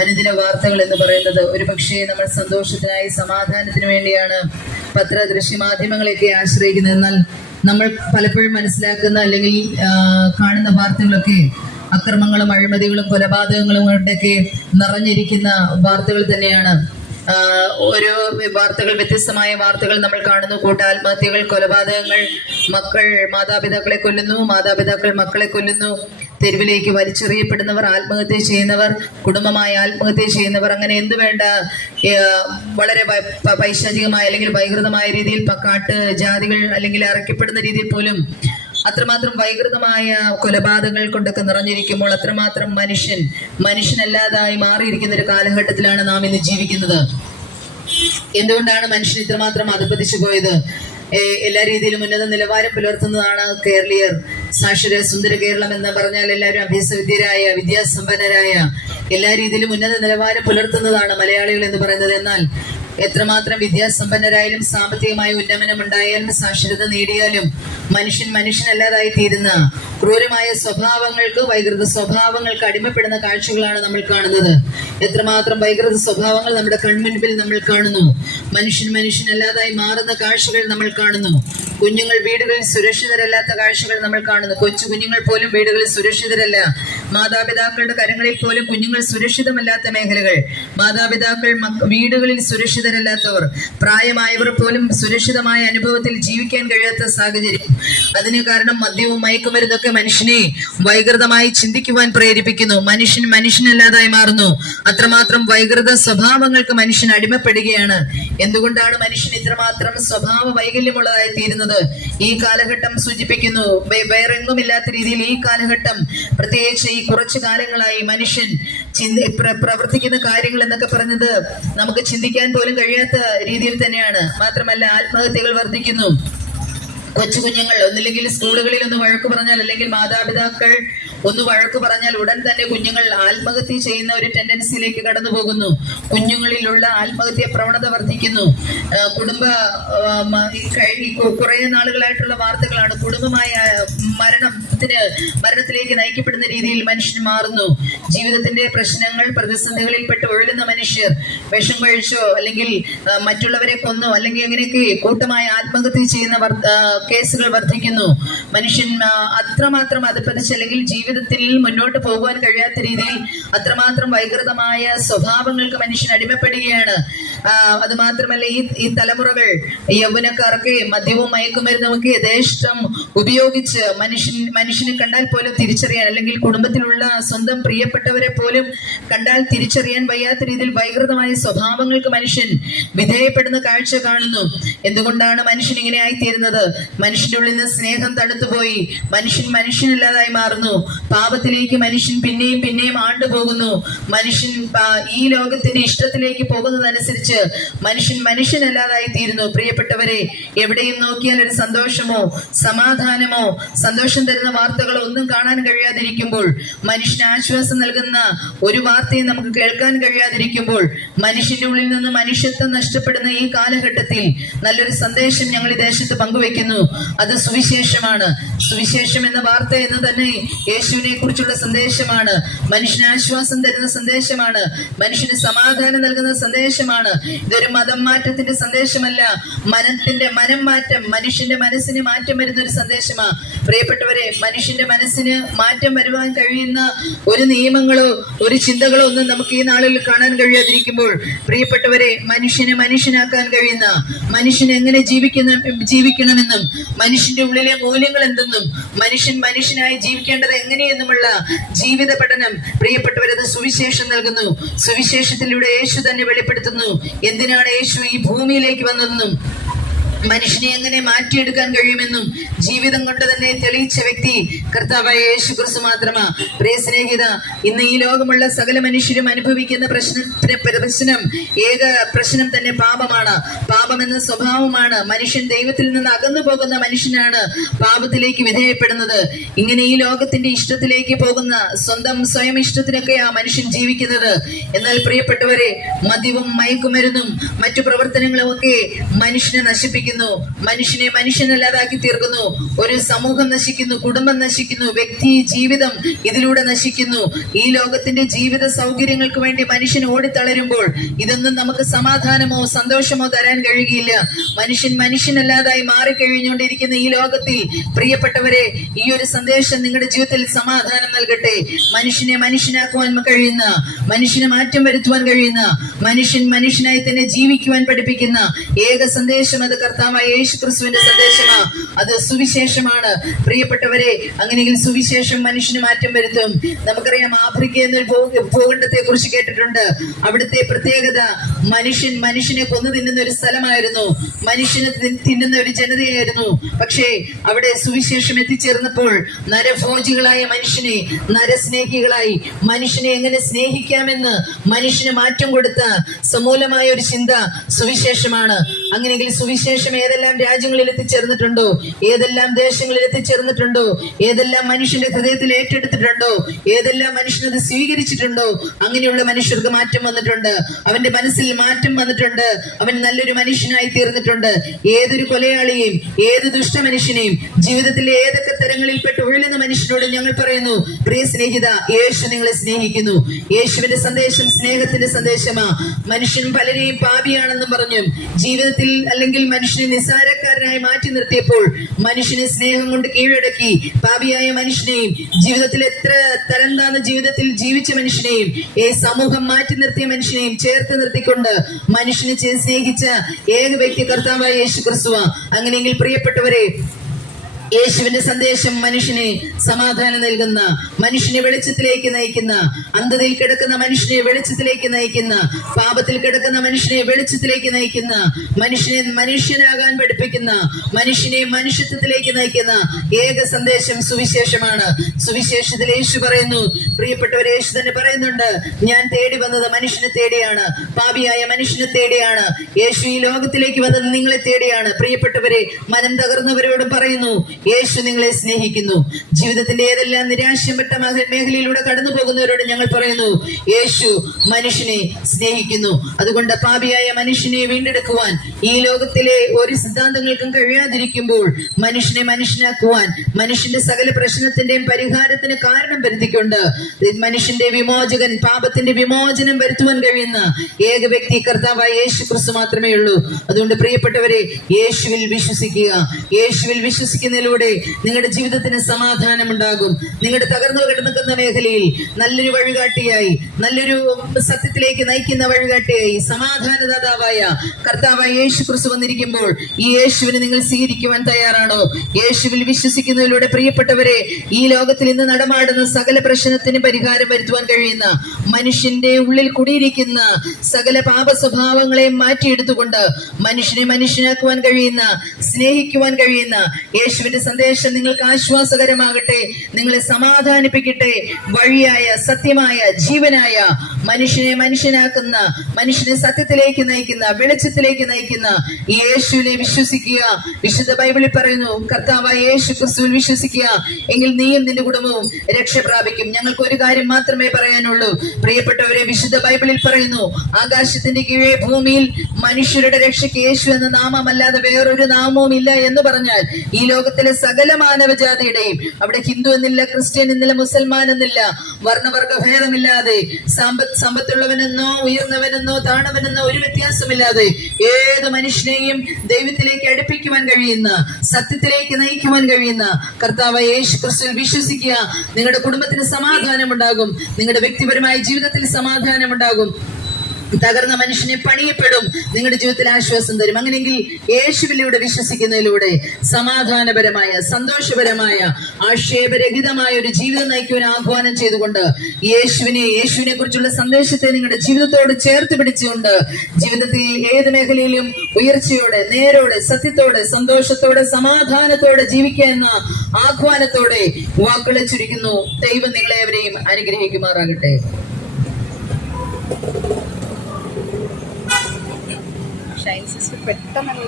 അനുദിന വാർത്തകൾ എന്ന് പറയുന്നത് ഒരു പക്ഷേ നമ്മൾ സന്തോഷത്തിനായി സമാധാനത്തിന് വേണ്ടിയാണ് പത്ര ദൃശ്യമാധ്യമങ്ങളെയൊക്കെ ആശ്രയിക്കുന്നത്. എന്നാൽ നമ്മൾ പലപ്പോഴും മനസ്സിലാക്കുന്ന അല്ലെങ്കിൽ കാണുന്ന വാർത്തകളൊക്കെ അക്രമങ്ങളും അഴിമതികളും കൊലപാതകങ്ങളും കൊണ്ടൊക്കെ നിറഞ്ഞിരിക്കുന്ന വാർത്തകൾ തന്നെയാണ്. ഓരോ വാർത്തകൾ വ്യത്യസ്തമായ വാർത്തകൾ നമ്മൾ കാണുന്നു. കൂട്ടാത്മഹത്യകൾ കൊലപാതകങ്ങൾ മക്കൾ മാതാപിതാക്കളെ കൊല്ലുന്നു മാതാപിതാക്കൾ മക്കളെ കൊല്ലുന്നു. തെരുവിലേക്ക് വലിച്ചെറിയപ്പെടുന്നവർ ആത്മഹത്യ ചെയ്യുന്നവർ കുടുംബമായി ആത്മഹത്യ ചെയ്യുന്നവർ അങ്ങനെ എന്തു വേണ്ട വളരെ പൈശാചികമായ അല്ലെങ്കിൽ വൈകൃതമായ രീതിയിൽ പക്കാട്ട് കാട്ട് ജാതികൾ അല്ലെങ്കിൽ അറയ്ക്കപ്പെടുന്ന രീതിയിൽ പോലും അത്രമാത്രം വൈകൃതമായ കൊലപാതകങ്ങൾ കൊണ്ടൊക്കെ നിറഞ്ഞിരിക്കുമ്പോൾ അത്രമാത്രം മനുഷ്യൻ മനുഷ്യനല്ലാതായി മാറിയിരിക്കുന്ന ഒരു കാലഘട്ടത്തിലാണ് നാം ഇന്ന് ജീവിക്കുന്നത്. എന്തുകൊണ്ടാണ് മനുഷ്യൻ ഇത്രമാത്രം അധപ്പതിച്ചു പോയത്? എല്ലാ രീതിയിലും ഉന്നത നിലവാരം പുലർത്തുന്നതാണ് കേരളീയർ സാക്ഷര സുന്ദര കേരളം എന്ന് പറഞ്ഞാൽ എല്ലാവരും അഭ്യാസവിദ്യരായ വിദ്യാസമ്പന്നരായ എല്ലാ രീതിയിലും ഉന്നത നിലവാരം പുലർത്തുന്നതാണ് മലയാളികൾ എന്ന് പറയുന്നത്. എന്നാൽ എത്രമാത്രം വിദ്യാസമ്പന്നരായാലും സാമ്പത്തികമായ ഉന്നമനം ഉണ്ടായാലും സാക്ഷരത നേടിയാലും മനുഷ്യൻ മനുഷ്യനല്ലാതായി തീരുന്ന ക്രൂരമായ സ്വഭാവങ്ങൾക്ക് വൈകൃത സ്വഭാവങ്ങൾക്ക് അടിമപ്പെടുന്ന കാഴ്ചകളാണ് നമ്മൾ കാണുന്നത്. എത്രമാത്രം വൈകൃത സ്വഭാവങ്ങൾ നമ്മുടെ കൺമുൻപിൽ നമ്മൾ കാണുന്നു. മനുഷ്യൻ മനുഷ്യനല്ലാതായി മാറുന്ന കാഴ്ചകൾ നമ്മൾ കാണുന്നു. കുഞ്ഞുങ്ങൾ വീടുകളിൽ സുരക്ഷിതരല്ലാത്ത കാഴ്ചകൾ നമ്മൾ കാണുന്നു. കൊച്ചു കുഞ്ഞുങ്ങൾ പോലും വീടുകളിൽ സുരക്ഷിതരല്ല. മാതാപിതാക്കളുടെ കരങ്ങളിൽ പോലും കുഞ്ഞുങ്ങൾ സുരക്ഷിതമല്ലാത്ത മേഖലകൾ. മാതാപിതാക്കൾ വീടുകളിൽ സുരക്ഷിതരല്ലാത്തവർ. പ്രായമായവർ പോലും സുരക്ഷിതമായ അനുഭവത്തിൽ ജീവിക്കാൻ കഴിയാത്ത സാഹചര്യം. അതിന് കാരണം മദ്യവും മയക്കുമരുന്നൊക്കെ മനുഷ്യനെ വൈകൃതമായി ചിന്തിക്കുവാൻ പ്രേരിപ്പിക്കുന്നു. മനുഷ്യൻ മനുഷ്യനല്ലാതായി മാറുന്നു. അത്രമാത്രം വൈകൃത സ്വഭാവങ്ങൾക്ക് മനുഷ്യൻ അടിമപ്പെടുകയാണ്. എന്തുകൊണ്ടാണ് മനുഷ്യൻ ഇത്രമാത്രം സ്വഭാവ വൈകല്യമുള്ളതായി തീരുന്നത് ഈ കാലഘട്ടം സൂചിപ്പിക്കുന്നു. വേറെങ്ങും ഇല്ലാത്ത രീതിയിൽ ഈ കാലഘട്ടം പ്രത്യേകിച്ച് ഈ കുറച്ചു കാലങ്ങളായി മനുഷ്യൻ ചിന്തി പ്രവർത്തിക്കുന്ന കാര്യങ്ങൾ എന്നൊക്കെ പറഞ്ഞത് നമുക്ക് ചിന്തിക്കാൻ പോലും കഴിയാത്ത രീതിയിൽ തന്നെയാണ്. മാത്രമല്ല ആത്മഹത്യകൾ വർദ്ധിക്കുന്നു. കൊച്ചു കുഞ്ഞുങ്ങൾ ഒന്നില്ലെങ്കിൽ സ്കൂളുകളിൽ ഒന്ന് വഴക്ക് പറഞ്ഞാൽ അല്ലെങ്കിൽ മാതാപിതാക്കൾ ഒന്ന് വഴക്ക് പറഞ്ഞാൽ ഉടൻ തന്നെ കുഞ്ഞുങ്ങൾ ആത്മഹത്യ ചെയ്യുന്ന ഒരു ടെൻഡൻസിയിലേക്ക് കടന്നു പോകുന്നു. കുഞ്ഞുങ്ങളിലുള്ള ആത്മഹത്യ പ്രവണത വർദ്ധിക്കുന്നു. കുടുംബ കുറെ നാളുകളായിട്ടുള്ള വാർത്തകളാണ്. കുടുംബമായ മരണത്തിന് മരണത്തിലേക്ക് നയിക്കപ്പെടുന്ന രീതിയിൽ മനുഷ്യൻ മാറുന്നു. ജീവിതത്തിന്റെ പ്രശ്നങ്ങൾ പ്രതിസന്ധികളിൽ പെട്ട് ഒഴുകുന്ന മനുഷ്യർ വിഷം കഴിച്ചോ അല്ലെങ്കിൽ മറ്റുള്ളവരെ കൊന്നോ അല്ലെങ്കിൽ അങ്ങനെയൊക്കെ കൂട്ടമായി ആത്മഹത്യ ചെയ്യുന്ന കേസുകൾ വർദ്ധിക്കുന്നു. മനുഷ്യൻ അത്രമാത്രം അധപ്പതിച്ച് അല്ലെങ്കിൽ ജീവിതത്തിൽ മുന്നോട്ട് പോകുവാൻ കഴിയാത്ത രീതിയിൽ അത്രമാത്രം വൈകൃതമായ സ്വഭാവങ്ങൾക്ക് മനുഷ്യൻ അടിമപ്പെടുകയാണ്. അത് മാത്രമല്ല ഈ ഈ തലമുറകൾ യൗവനക്കാർക്ക് മദ്യവും മയക്കുമരുന്നും യഥേഷ്ടം ഉപയോഗിച്ച് മനുഷ്യൻ മനുഷ്യനെ കണ്ടാൽ പോലും തിരിച്ചറിയാൻ അല്ലെങ്കിൽ കുടുംബത്തിലുള്ള സ്വന്തം പ്രിയപ്പെട്ടവരെ പോലും കണ്ടാൽ തിരിച്ചറിയാൻ വയ്യാത്ത രീതിയിൽ വൈകൃതമായ സ്വഭാവങ്ങൾക്ക് മനുഷ്യൻ വിധേയപ്പെടുന്ന കാഴ്ച കാണുന്നു. എന്തുകൊണ്ടാണ് മനുഷ്യൻ ഇങ്ങനെ ആയിത്തീരുന്നത്? മനുഷ്യന്റെ ഉള്ളിൽ നിന്ന് സ്നേഹം തണുത്തുപോയി. മനുഷ്യൻ മനുഷ്യനില്ലാതായി മാറുന്നു. പാപത്തിലേക്ക് മനുഷ്യൻ പിന്നെയും പിന്നെയും ആണ്ടുപോകുന്നു. മനുഷ്യൻ ഈ ലോകത്തിന്റെ ഇഷ്ടത്തിലേക്ക് പോകുന്നതനുസരിച്ച് മനുഷ്യൻ മനുഷ്യനല്ലാതായി തീരുന്നു പ്രിയപ്പെട്ടവരെ എവിടെയും നോക്കിയാൽ ഒരു സന്തോഷമോ സമാധാനമോ സന്തോഷം തരുന്ന വാർത്തകളോ ഒന്നും കാണാൻ കഴിയാതിരിക്കുമ്പോൾ മനുഷ്യന് ആശ്വാസം നൽകുന്ന ഒരു വാർത്തയും നമുക്ക് കേൾക്കാൻ കഴിയാതിരിക്കുമ്പോൾ മനുഷ്യന്റെ ഉള്ളിൽ നിന്ന് മനുഷ്യത്വം നഷ്ടപ്പെടുന്ന ഈ കാലഘട്ടത്തിൽ നല്ലൊരു സന്ദേശം ഞങ്ങൾ ഈ ദേശത്ത് പങ്കുവെക്കുന്നു അത് സുവിശേഷമാണ്. സുവിശേഷം എന്ന വാർത്ത എന്ന് തന്നെ യേശുവിനെ കുറിച്ചുള്ള സന്ദേശമാണ്. മനുഷ്യന് ആശ്വാസം തരുന്ന സന്ദേശമാണ്. മനുഷ്യന് സമാധാനം നൽകുന്ന സന്ദേശമാണ്. ഇതൊരു മതം മാറ്റത്തിന്റെ സന്ദേശമല്ല. മനത്തിന്റെ മനം മാറ്റം മനുഷ്യന്റെ മനസ്സിന് മാറ്റം വരുന്ന ഒരു സന്ദേശമാ. പ്രിയപ്പെട്ടവരെ മനുഷ്യന്റെ മനസ്സിന് മാറ്റം വരുവാൻ കഴിയുന്ന ഒരു നിയമങ്ങളോ ഒരു ചിന്തകളോ ഒന്നും നമുക്ക് ഈ നാളിൽ കാണാൻ കഴിയാതിരിക്കുമ്പോൾ പ്രിയപ്പെട്ടവരെ മനുഷ്യനെ മനുഷ്യനാക്കാൻ കഴിയുന്ന മനുഷ്യൻ എങ്ങനെ ജീവിക്കുന്ന ജീവിക്കണമെന്നും മനുഷ്യന്റെ ഉള്ളിലെ മൂല്യങ്ങൾ എന്തെന്നും മനുഷ്യൻ മനുഷ്യനായി ജീവിക്കേണ്ടത് എങ്ങനെയെന്നുമുള്ള ജീവിത പഠനം പ്രിയപ്പെട്ടവരത് സുവിശേഷം നൽകുന്നു. സുവിശേഷത്തിലൂടെ യേശു തന്നെ വെളിപ്പെടുത്തുന്നു. എന്തിനാണ് യേശു ഈ ഭൂമിയിലേക്ക് വന്നതെന്നും മനുഷ്യനെ എങ്ങനെ മാറ്റിയെടുക്കാൻ കഴിയുമെന്നും ജീവിതം കൊണ്ട് തന്നെ തെളിയിച്ച വ്യക്തി കർത്താവായ യേശു ക്രിസ്തു മാത്രമാ. പ്രിയ സ്നേഹിത ഇന്ന് ഈ ലോകമുള്ള സകല മനുഷ്യരും അനുഭവിക്കുന്ന പ്രശ്നത്തിന് പ്രശ്നം ഏക പ്രശ്നം തന്നെ പാപമാണ്. പാപം എന്ന സ്വഭാവമാണ് മനുഷ്യൻ ദൈവത്തിൽ നിന്ന് അകന്നു പോകുന്ന മനുഷ്യനാണ് പാപത്തിലേക്ക് വിധേയപ്പെടുന്നത്. ഇങ്ങനെ ഈ ലോകത്തിന്റെ ഇഷ്ടത്തിലേക്ക് പോകുന്ന സ്വന്തം സ്വയം ഇഷ്ടത്തിനൊക്കെ ആ മനുഷ്യൻ ജീവിക്കുന്നത്. എന്നാൽ പ്രിയപ്പെട്ടവരെ മദ്യവും മയക്കുമരുന്നും മറ്റു പ്രവർത്തനങ്ങളും ഒക്കെ മനുഷ്യനെ നശിപ്പിക്കുന്നു. നശിപ്പിക്കുന്നു മനുഷ്യനെ മനുഷ്യനല്ലാതാക്കി തീർക്കുന്നു. ഒരു സമൂഹം നശിക്കുന്നു കുടുംബം നശിക്കുന്നു വ്യക്തി ജീവിതം ഇതിലൂടെ നശിക്കുന്നു. ഈ ലോകത്തിന്റെ ജീവിത സൗകര്യങ്ങൾക്ക് വേണ്ടി മനുഷ്യൻ ഓടിത്തളരുമ്പോൾ ഇതൊന്നും നമുക്ക് സമാധാനമോ സന്തോഷമോ തരാൻ കഴിയുകയില്ല. മനുഷ്യൻ മനുഷ്യനല്ലാതായി മാറിക്കഴിഞ്ഞുകൊണ്ടിരിക്കുന്ന ഈ ലോകത്തിൽ പ്രിയപ്പെട്ടവരെ ഈ ഒരു സന്ദേശം നിങ്ങളുടെ ജീവിതത്തിൽ സമാധാനം നൽകട്ടെ. മനുഷ്യനെ മനുഷ്യനാക്കുവാൻ കഴിയുന്ന മനുഷ്യനെ മാറ്റം വരുത്തുവാൻ കഴിയുന്ന മനുഷ്യൻ മനുഷ്യനായി തന്നെ ജീവിക്കുവാൻ പഠിപ്പിക്കുന്ന ഏക സന്ദേശം അത് കർത്താവായ യേശു ക്രിസ്തുവിന്റെ സന്ദേശമാ. അത് സുവിശേഷമാണ്. പ്രിയപ്പെട്ടവരെ അങ്ങനെയെങ്കിൽ സുവിശേഷം മനുഷ്യന് മാറ്റം വരുത്തും. നമുക്കറിയാം ആഫ്രിക്ക എന്നൊരു ഭൂഖണ്ഡത്തെ കുറിച്ച് കേട്ടിട്ടുണ്ട്. അവിടുത്തെ പ്രത്യേകത മനുഷ്യൻ മനുഷ്യനെ കൊന്നു തിന്നുന്ന ഒരു സ്ഥലമായിരുന്നു. മനുഷ്യനെ തിന്നുന്ന ഒരു ജനതയായിരുന്നു. പക്ഷേ അവിടെ സുവിശേഷം എത്തിച്ചേർന്നപ്പോൾ നരഭോജികളായ മനുഷ്യനെ നരസ്നേഹികളായി മനുഷ്യനെ എങ്ങനെ സ്നേഹിക്കാമെന്ന് മനുഷ്യന് മാറ്റം കൊടുത്ത സമൂലമായ ഒരു ചിന്ത സുവിശേഷമാണ്. അങ്ങനെയെങ്കിൽ സുവിശേഷം ഏതെല്ലാം രാജ്യങ്ങളിൽ എത്തിച്ചേർന്നിട്ടുണ്ടോ? ഏതെല്ലാം ദേശങ്ങളിൽ എത്തിച്ചേർന്നിട്ടുണ്ടോ? ഏതെല്ലാം മനുഷ്യന്റെ ഹൃദയത്തിൽ ഏറ്റെടുത്തിട്ടുണ്ടോ? ഏതെല്ലാം മനുഷ്യനത് സ്വീകരിച്ചിട്ടുണ്ടോ? അങ്ങനെയുള്ള മനുഷ്യർക്ക് മാറ്റം വന്നിട്ടുണ്ട്. അവന്റെ മനസ്സിൽ മാറ്റം വന്നിട്ടുണ്ട്. അവൻ നല്ലൊരു മനുഷ്യനായി തീർന്നിട്ടുണ്ട്. ഏതൊരു കൊലയാളിയെയും ഏത് ദുഷ്ട മനുഷ്യനെയും ജീവിതത്തിലെ ഏതൊക്കെ തരങ്ങളിൽ പെട്ട് ഉഴലുന്ന മനുഷ്യനോട് ഞങ്ങൾ പറയുന്നു പ്രിയ സ്നേഹിത യേശു നിങ്ങളെ സ്നേഹിക്കുന്നു. യേശുവിന്റെ സന്ദേശം സ്നേഹത്തിന്റെ സന്ദേശമാ. മനുഷ്യൻ പലരെയും പാപിയാണെന്നും പറഞ്ഞു. ജീവിതത്തിൽ അല്ലെങ്കിൽ മനുഷ്യനെ നിസ്സാരക്കാരനായി മാറ്റി നിർത്തിയപ്പോൾ മനുഷ്യനെ സ്നേഹം കൊണ്ട് കീഴടക്കി പാപിയായ മനുഷ്യനെയും ജീവിതത്തിൽ എത്ര തരം ജീവിതത്തിൽ ജീവിച്ച മനുഷ്യനെയും ഈ സമൂഹം മാറ്റി നിർത്തിയ മനുഷ്യനെയും ചേർത്ത് നിർത്തിക്കൊണ്ട് മനുഷ്യനെ ചെ- സ്നേഹിച്ച ഏക വ്യക്തി കർത്താവായ യേശു ക്രിസ്തുവ അങ്ങനെയെങ്കിൽ പ്രിയപ്പെട്ടവരെ യേശുവിന്റെ സന്ദേശം മനുഷ്യനെ സമാധാനം നൽകുന്ന മനുഷ്യനെ വെളിച്ചത്തിലേക്ക് നയിക്കുന്ന അന്ധതയിൽ കിടക്കുന്ന മനുഷ്യനെ വെളിച്ചത്തിലേക്ക് നയിക്കുന്ന പാപത്തിൽ കിടക്കുന്ന മനുഷ്യനെ വെളിച്ചത്തിലേക്ക് നയിക്കുന്ന മനുഷ്യനെ മനുഷ്യനാകാൻ പഠിപ്പിക്കുന്ന മനുഷ്യനെ മനുഷ്യത്വത്തിലേക്ക് നയിക്കുന്ന ഏക സന്ദേശം സുവിശേഷമാണ്. സുവിശേഷത്തിൽ യേശു പറയുന്നു പ്രിയപ്പെട്ടവർ യേശു തന്നെ പറയുന്നുണ്ട് ഞാൻ തേടി വന്നത് മനുഷ്യനെ തേടിയാണ് പാപിയായ മനുഷ്യനെ തേടിയാണ്. യേശു ഈ ലോകത്തിലേക്ക് വന്നത് നിങ്ങളെ തേടിയാണ്. പ്രിയപ്പെട്ടവരെ മനം തകർന്നവരോടും പറയുന്നു യേശു നിങ്ങളെ സ്നേഹിക്കുന്നു. ജീവിതത്തിന്റെ ഏതെല്ലാം നിരാശപ്പെട്ട മേഖലയിലൂടെ കടന്നു പോകുന്നവരോട് ഞങ്ങൾ പറയുന്നു യേശു മനുഷ്യനെ സ്നേഹിക്കുന്നു. അതുകൊണ്ട് പാപിയായ മനുഷ്യനെ വീണ്ടെടുക്കുവാൻ ഈ ലോകത്തിലെ ഒരു സിദ്ധാന്തങ്ങൾക്കും കഴിയാതിരിക്കുമ്പോൾ മനുഷ്യനെ മനുഷ്യനാക്കുവാൻ മനുഷ്യന്റെ സകല പ്രശ്നത്തിന്റെയും പരിഹാരത്തിന് കാരണം വരുത്തിക്കൊണ്ട് മനുഷ്യന്റെ വിമോചകൻ പാപത്തിന്റെ വിമോചനം വരുത്തുവാൻ കഴിയുന്ന ഏക വ്യക്തി കർത്താവായ യേശു ക്രിസ്തു മാത്രമേ ഉള്ളൂ അതുകൊണ്ട് പ്രിയപ്പെട്ടവരെ യേശുവിൽ വിശ്വസിക്കുക. യേശുവിൽ വിശ്വസിക്കുന്നതിലൂടെ നിങ്ങളുടെ ജീവിതത്തിന് സമാധാനം ഉണ്ടാകും നിങ്ങളുടെ തകർന്നു കിടക്കുന്ന മേഖലയിൽ നല്ലൊരു വഴികാട്ടിയായി നല്ലൊരു സത്യത്തിലേക്ക് നയിക്കുന്ന വഴികാട്ടിയായി സമാധാനദാതാവായ കർത്താവായ യേശു ക്രിസ്തു വന്നിരിക്കുമ്പോൾ ഈ യേശുവിനെ നിങ്ങൾ സ്വീകരിക്കുവാൻ തയ്യാറാണോ? യേശുവിൽ വിശ്വസിക്കുന്നതിലൂടെ പ്രിയപ്പെട്ടവരെ ഈ ലോകത്തിൽ ഇന്ന് നടമാടുന്ന സകല പ്രശ്നത്തിന് പരിഹാരം വരുത്തുവാൻ കഴിയുന്ന മനുഷ്യന്റെ ഉള്ളിൽ കുടിയിരിക്കുന്ന സകല പാപ സ്വഭാവങ്ങളെ മാറ്റിയെടുത്തുകൊണ്ട് മനുഷ്യനെ മനുഷ്യനാക്കുവാൻ കഴിയുന്ന സ്നേഹിക്കുവാൻ കഴിയുന്ന യേശുവിന്റെ സന്ദേശം നിങ്ങൾക്ക് ആശ്വാസകരമാകട്ടെ നിങ്ങളെ സമാധാനിപ്പിക്കട്ടെ. വഴിയായ സത്യമായ ജീവനായ മനുഷ്യനെ മനുഷ്യനാക്കുന്ന മനുഷ്യനെ സത്യത്തിലേക്ക് നയിക്കുന്ന വെളിച്ചത്തിലേക്ക് നയിക്കുന്ന യേശുവിനെ വിശ്വസിക്കുക. വിശുദ്ധ ബൈബിളിൽ പറയുന്നു കർത്താവായ യേശു ക്രിസ്തുവിൽ വിശ്വസിക്കുക. എങ്കിൽ നീയും നിന്റെ കുടുംബവും രക്ഷ പ്രാപിക്കും. ഞങ്ങൾക്ക് ഒരു കാര്യം മാത്രമേ പറയാനുള്ളൂ. പ്രിയപ്പെട്ടവരെ വിശുദ്ധ ബൈബിളിൽ പറയുന്നു ആകാശത്തിന്റെ കീഴെ ഭൂമിയിൽ മനുഷ്യരുടെ രക്ഷയ്ക്ക് യേശു എന്ന നാമമല്ലാതെ വേറൊരു നാമവും ഇല്ല എന്ന് പറഞ്ഞാൽ ഈ ലോകത്തിലെ സകല മാനവജാതിയുടെയും അവിടെ ഹിന്ദു എന്നില്ല ക്രിസ്ത്യൻ എന്നില്ല മുസൽമാൻ എന്നില്ല വർണവർഗ ഭേദമില്ലാതെ സമ്പത്ത് സമ്പത്തുള്ളവനെന്നോ ഉയർന്നവനെന്നോ താണവനെന്നോ ഒരു വ്യത്യാസമില്ലാതെ ഏത് മനുഷ്യനെയും ദൈവത്തിലേക്ക് അടുപ്പിക്കുവാൻ കഴിയുന്ന സത്യത്തിലേക്ക് നയിക്കുവാൻ കഴിയുന്ന കർത്താവ് യേശു ക്രിസ്തുവിൽ വിശ്വസിക്കുക. നിങ്ങളുടെ കുടുംബത്തിന് സമാധാനം ഉണ്ടാകും നിങ്ങളുടെ വ്യക്തിപരമായ ജീവിതത്തിൽ സമാധാനമുണ്ടാകും. തകർന്ന മനുഷ്യനെ പണിയപ്പെടും. നിങ്ങളുടെ ജീവിതത്തിൽ ആശ്വാസം തരും. അങ്ങനെയെങ്കിൽ യേശുവിലൂടെ വിശ്വസിക്കുന്നതിലൂടെ സമാധാനപരമായ സന്തോഷപരമായ ആക്ഷേപരഹിതമായ ഒരു ജീവിതം നയിക്കുവാൻ ആഹ്വാനം ചെയ്തുകൊണ്ട് യേശുവിനെ യേശുവിനെ കുറിച്ചുള്ള സന്ദേശത്തെ നിങ്ങളുടെ ജീവിതത്തോട് ചേർത്ത് പിടിച്ചുകൊണ്ട് ജീവിതത്തിൽ ഏത് മേഖലയിലും ഉയർച്ചയോടെ നേരോടെ സത്യത്തോടെ സന്തോഷത്തോടെ സമാധാനത്തോടെ ജീവിക്കുക എന്ന ആഹ്വാനത്തോടെ വാക്കുകളെ ചുരുക്കുന്നു. ദൈവം നിങ്ങളെവരെയും അനുഗ്രഹിക്കുമാറാകട്ടെ. తీసేసి పెట్టమని